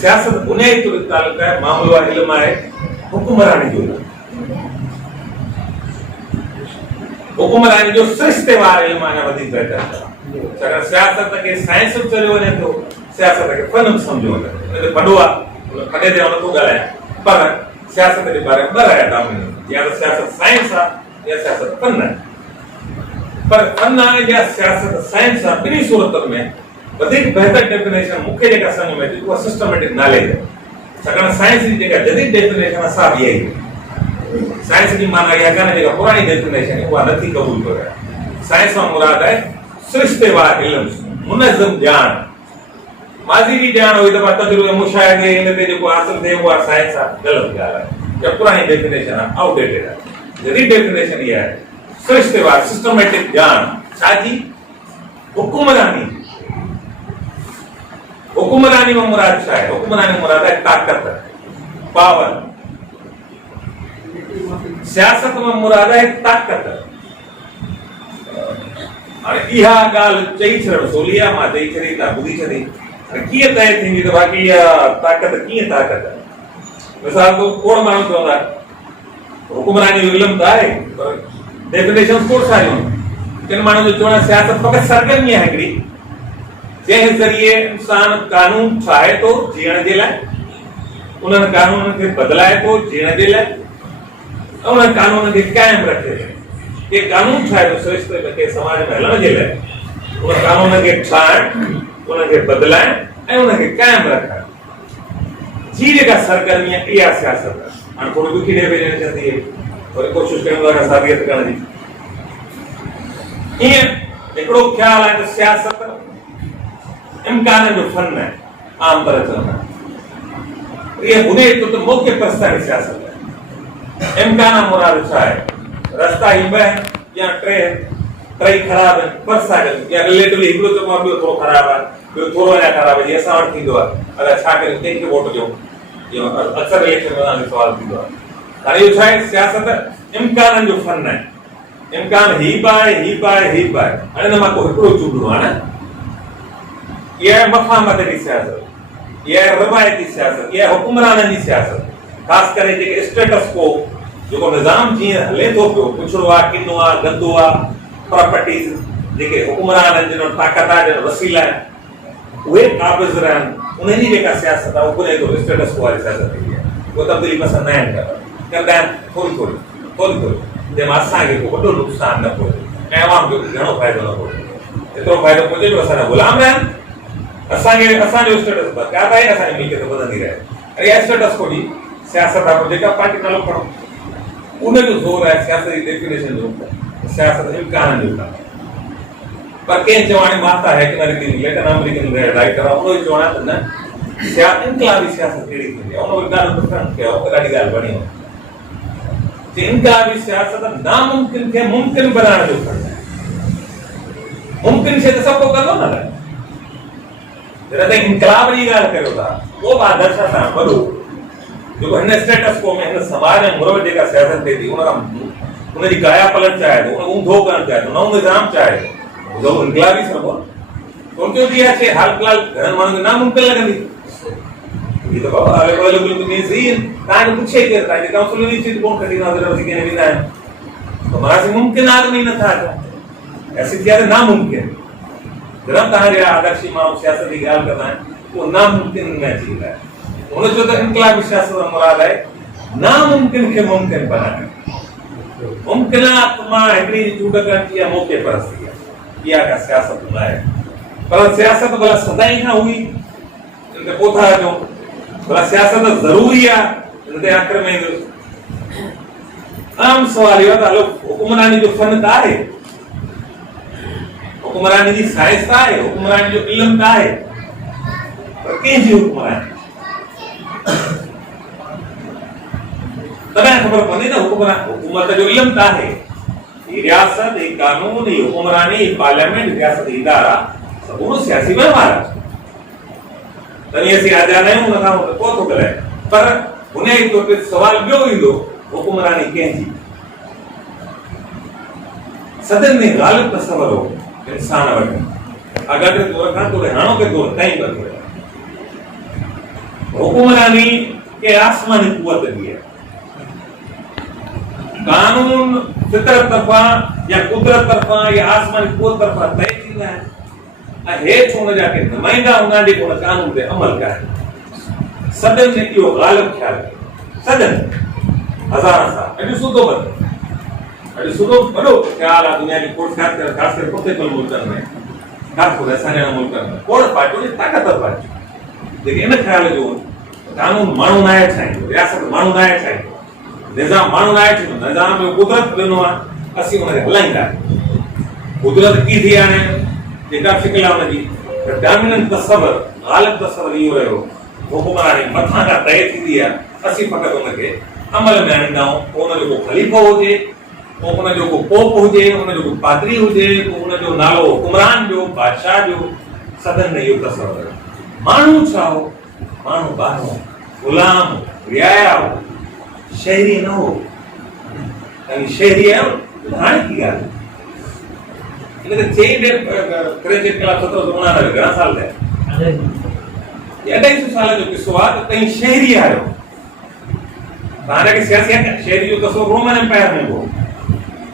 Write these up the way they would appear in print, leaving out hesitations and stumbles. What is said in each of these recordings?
सियासत बुनियादी तौर ते तालुक आहे मामलो आहे इल्म आहे हुकुमरानी जो हुकुमरानी जो सिरिश्तेवार इल्म आहे वधीक बहितर छाकाणि सियासत खे साइंस बि चयो वञे थो सियासत खे फन बि सम्झो वञे थो हिन ते पढ़ो आहे खॾे ते नथो ॻाल्हायां पर सियासत जे बारे में ॿ राय था या त सियासत साइंस आहे या सियासत फन आहे पर फन आहे या सियासत साइंस आहे ॿिन्ही सूरतुनि में वधीक बेहतर डेफिनेशन मूंखे जेका सम्झ में अचे उहा सिस्टमेटिक नॉलेज आहे छाकाणि साइंस जी जेका जदीद डेफिनेशन असां बि इहा ई साइंस जी माना इहा कान्हे जेका पुराणी डेफिनेशन उहा नथी क़बूल करे साइंस मां मुराद आहे सिरिश्तेवार इल्म मुनज़्ज़म ॼाण माज़ी जी ॼाण हुई दफ़ा तजुर्बे मुशाहिदे हिन ते जेको हासिल थिए उहा साइंस आहे ग़लति ॻाल्हि आहे या पुराणी डेफिनेशन आहे आउटडेटेड आहे जदीद डेफिनेशन इहा आहे सिरिश्तेवार सिस्टमेटिक ॼाण छाजी हुकुमरानी हुकुमरानी में मुराद छा है हुकुमरानी मुराद है ताकत पावर सियासत में मुराद है ताकत और इहा गाल चई छड़ सोलिया मा चई छड़ी ता बुधी छड़ी कीअं तय थींदी त बाक़ी इहा ताकत कीअं ताकत आहे मिसाल तो कोण माण्हू चवंदा हुकुमरानी जो इल्म त आहे पर डेफिनेशन कोण सारियूं किन माण्हू जो चवणु सियासत फ़क़ति सरगर्मी आहे हिकिड़ी जंहिं ज़रिए इंसान कानून ठाहे थो जीअण जे लाइ उन्हनि कानूननि खे बदिलाए थो जीअण जे लाइ ऐं उन्हनि कानूननि खे क़ाइमु रखे थो के कानून ठाहे थो सिरिश्ते में के समाज में हलण जे लाइ उन कानून खे ठाहिण उनखे बदिलाइण ऐं उनखे क़ाइमु रखणु जी जेका सरगर्मी आहे इहा सियासत आहे हाणे थोरी ॾुखी डेफिनेशन थी वरी कोशिशि कयूं था साबित करण जी ईअं हिकिड़ो ख़्यालु आहे त सियासत इम्कान जो फन है आम तरह चलना ये बुनियादी तौर ते मौके परस्ता की सियासत है इम्कान मुराद छा है रास्ता ही में या ट्रेन खराब है परस्ता या रिलेटिवली हिकिड़ो चङो आहे ॿियो थोरो ख़राब आहे ॿियो थोरो अञा ख़राब आहे असां वटि थींदो आहे अगरि छा करे कंहिंखे वोट ॾियो इहो अक्सर इलेक्शन में तव्हांखे सुवाल थींदो आहे हाणे इहो छा आहे सियासत इम्काननि जो फन आहे इम्कान हीब आहे हाणे हिन मां को हिकिड़ो चूंडणो आहे न यह मफामत की सियासत यह रवायती सियासत यह हुकुमराननि जी सियासत खास करे जेके स्टेटस को जो निजाम जीअं हले थो पियो पुछड़ो आहे किनो आहे गंदो आहे प्रॉपर्टीज जेके हुकुमराननि जिन ताक़त आहे जिन वसीला आहे उहे काबिज़ रहनि उन्हनि जी जेका सियासत आहे उहो बुनियादी स्टेटस को वारी सियासत थींदी आहे उहो तब्दीली पसंदि न आहिनि कंदा आहिनि थोरी जंहिंमां असांखे को वॾो नुक़सानु न पहुचे ऐं अवाम खे घणो फ़ाइदो न पहुचे एतिरो फ़ाइदो पहुचे जो असांजा ग़ुलाम रहनि असांजो स्टेटस बरक़रार रहे असांजी मिल्कियत वधंदी रहे अरे इहा स्टेटस को जी सियासत आहे जेका पार्टी नालो खणो उनजो ज़ोर आहे सियासत जी डेफिनेशन जो सियासत इम्कान जो पर कंहिं चवाणी माता है कि लेकिन अमेरिकन राइटर आहे उनो चवणु आहे त न इनकलाबी सियासत कहिड़ी थींदी आहे उन ॻाल्हि डिफरेंट कयो ॾाढी ॻाल्हि बणी आहे इनकलाबी सियासत नामुमकिन खे मुमकिन बनाइण जो कमु आहे मुमकिन शइ त सभु को कंदो न जॾहिं ताईं इनकलाब जी ॻाल्हि कयो था उहो आदर्श सां वॾो जेको हिन स्टेटस को में हिन समाज में मुरब जेका सियासत थिए थी उनजी काया पलट चाहे थो उन ऊंधो करणु चाहे थो नओं निज़ाम चाहे थो उहो इनकलाबी सभु उनजो बि आहे शइ हाल फ़िलहाल घणनि माण्हुनि खे नामुमकिन लॻंदी हीअ त बाबा अवेलेबल सही आहिनि तव्हांखे पुछे केरु तव्हांजे काउंसिल जी सीट कोन कढी कंहिं वेंदा आहिनि त महाराज मुमकिन आदमी नथा अचनि ऐसी थिया त नामुमकिन जॾहिं तव्हांजे आदर्शी माण्हू सियासत जी ॻाल्हि कंदा आहिनि उहो नामुमकिन में अची वेंदा आहिनि हुनजो त इनकलाबी सियासत जो मुराद आहे नामुमकिन खे मुमकिन बनाइण मुमकिनात मां हिकिड़ी चूंड करणु इहा मौक़े परस्ती आहे इहा का सियासत न आहे पर सियासत भला सदाईं खां हुई इन ते पोइ था अचूं भला सियासत ज़रूरी आहे इन ते आख़िर में आम सवाल इहो आहे त हलो हुकुमरानी जो फन त आहे हुकुमरानी जी साइंस त आहे हुकुमरानी जो इल्म त आहे पर कंहिंजी हुकुमरानी तॾहिं ख़बर पवंदी न हुकूमत जो इल्म त आहे ही रियासत ही कानून ही हुकुमरानी ही पार्लियामेंट रियासत इदारा सब उन सियासी व्यवहार तनी असीं आज़ाद आहियूं उन खां पोइ थो ॻाल्हाए पर बुनियादी तौर ते सवाल ॿियो ईंदो हुकुमरानी कंहिंजी सदन में ग़ालिब तस्वर हो इंसान वटि अगरि तौर खां तोड़े हाणोके तौर ताईं बदले हुक्मरानी के आसमानी कुवत दी है। कानून फितरत तरफा या कुदरत तरफा या आसमानी कुवत तरफा तय थींदा आहिनि। हेठि हुन जा के नुमाइंदा हूंदा आहिनि जेके हुन कानून ते अमल कनि। सदन में इहो ग़ालिब ख़्याल आहे। सदन हज़ार साल अॼु सूदो बंदि, अॼु सूदो वॾो ख़्याल आहे दुनिया जी कोर्ट ख़ासि करे पुठियल मुल्कनि में, ख़ासि करे असांजे मुल्कनि में कोर्ट पार्टियूं जी ताक़तवर पार्टियूं जेके इन ख़्याल जो कानून माण्हू न आहे ठाहींदो, रियासत माण्हू न आहे ठाहींदो, निज़ाम माण्हू न आहे ठाहींदो, निज़ाम जो कुदरत ॾिनो आहे, असीं हुनखे हलाईंदा आहियूं। कुदरत की थी हाणे जेका शिकिल आहे हुनजी डोमिनेंट तसवर ग़ालिब तसवर इहो रहियो हुकुमरानी मथां खां तय थींदी आहे, असीं फ़क़ति हुनखे अमल में आणींदा आहियूं। पोइ हुनजो को ख़लीफ़ो हुजे, पोइ हुनजो को पोप हुजे, हुनजो को पादरी हुजे, पोइ हुनजो नालो हुकुमरान जो बादशाह जो, सदन में इहो तसवर रहियो। माण्हू छा हो? माण्हू बानो गुलाम रियाया हो, शहरी न हो। शहरी आहियो हाणे की ॻाल्हि इनखे चई ॾे क्रेडिट क्लास 1799 घणा साल थिया? 250 साल जो किस्सो आहे त तई शहरी आहियो। तव्हांखे सियासी शहरी जो तस्वुर रोमन एम्पायर में हो।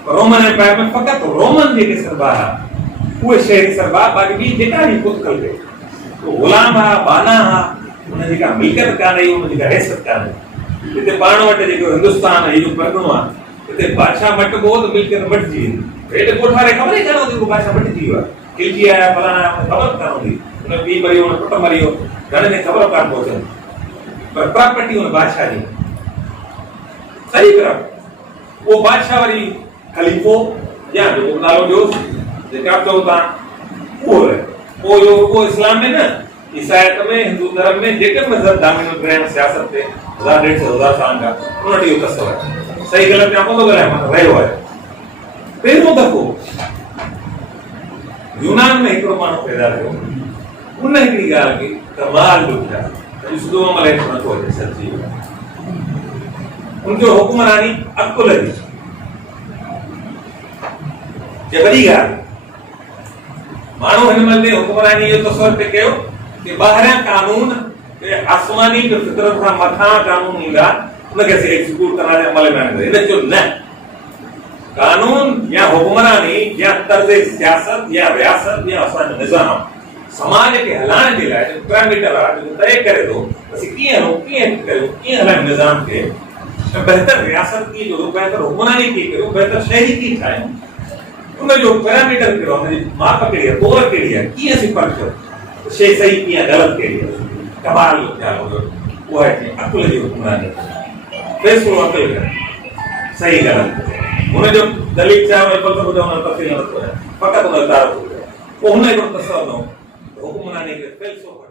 रोमन एम्पायर में फ़क़ति रोमन जेके सरदार उहे शहरी सरदार, बाक़ी ॿी जेका बि पुतकल थे गुलाम हा, बाना हा, हुनजी का मिल्कियत कान्हे, हुनजी का हैसियत कान्हे। हिते पाण वटि जेको हिंदुस्तान आहे, इहो परगिणो आहे, हिते बादशाह मटिबो त मिल्कियत मटिजी वेंदी। हेठि कोठारे ख़बर ई कान हूंदी को बादशाह मटिजी वियो आहे, खिलजी आया फलाणा, ख़बर कान हूंदी। हुन पीउ मरियो, हुन पुटु मरियो, घर में ख़बर कान पहुचंदी, पर प्रॉपर्टी हुन बादशाह जी सही तरह। उहो बादशाह वरी ख़लीफ़ो या जेको नालो ॾियोसि जेका चओ तव्हां उहो रहे। पोइ उहो इस्लाम में न, ईसाइत में, हिंदू धर्म में जेके मज़हब डामिनेंट रहिया सियासत ते 1000 साल खां, उन वटि इहो तस्वर आहे। सही ग़लति या कोन थो ॻाल्हायां, मां रहियो आहे। पहिरियों दफ़ो यूनान में हिकिड़ो माण्हू पैदा थियो, उन हिकिड़ी ॻाल्हि खे कमाल जो ॿुधायो, अॼु सुधो अमल हेठि नथो अचे, सची उनजो हुकुमरानी अकुल जी वॾी ॻाल्हि। माण्हू हिन महिल हुकुमरानी जो तस्वर पे कयो कि ॿाहिरियां कानून आसमानी फितरत खां मथां कानून ईंदा, उनखे असीं एक्सिक्यूट करण अमल में आणींदा। हिन जो न, कानून या हुकुमरानी या तर्ज़ सियासत या रियासत या असांजो निज़ाम समाज खे हलाइण जे लाइ पैरामीटर आहे जेको तय करे थो असीं कीअं हलूं, कीअं कयूं, कीअं हलायूं निज़ाम खे, बेहतर रियासत कीअं करूं, बेहतर हुकुमरानी कीअं करूं, बेहतर शहरी कीअं ठाहियूं, उनजो पैरामीटर कहिड़ो आहे, हुनजी माप कहिड़ी आहे, तौर कहिड़ी आहे, कीअं असीं परखियो शइ सही कीअं ग़लति कहिड़ी आहे। कमाल जो ख़्याल हुयो उहा आहे अकुल जी हुकुमरानी, फ़ैसिलो अकुल करे सही ग़लति। हुनजो दलील छा हुन फ़लसफ़ो जो हुन तफ़सील नथो आहे, फ़क़ति हुन तारो पोइ हुन हिकिड़ो तस्वर हुकुमरानी खे फ़ैसिलो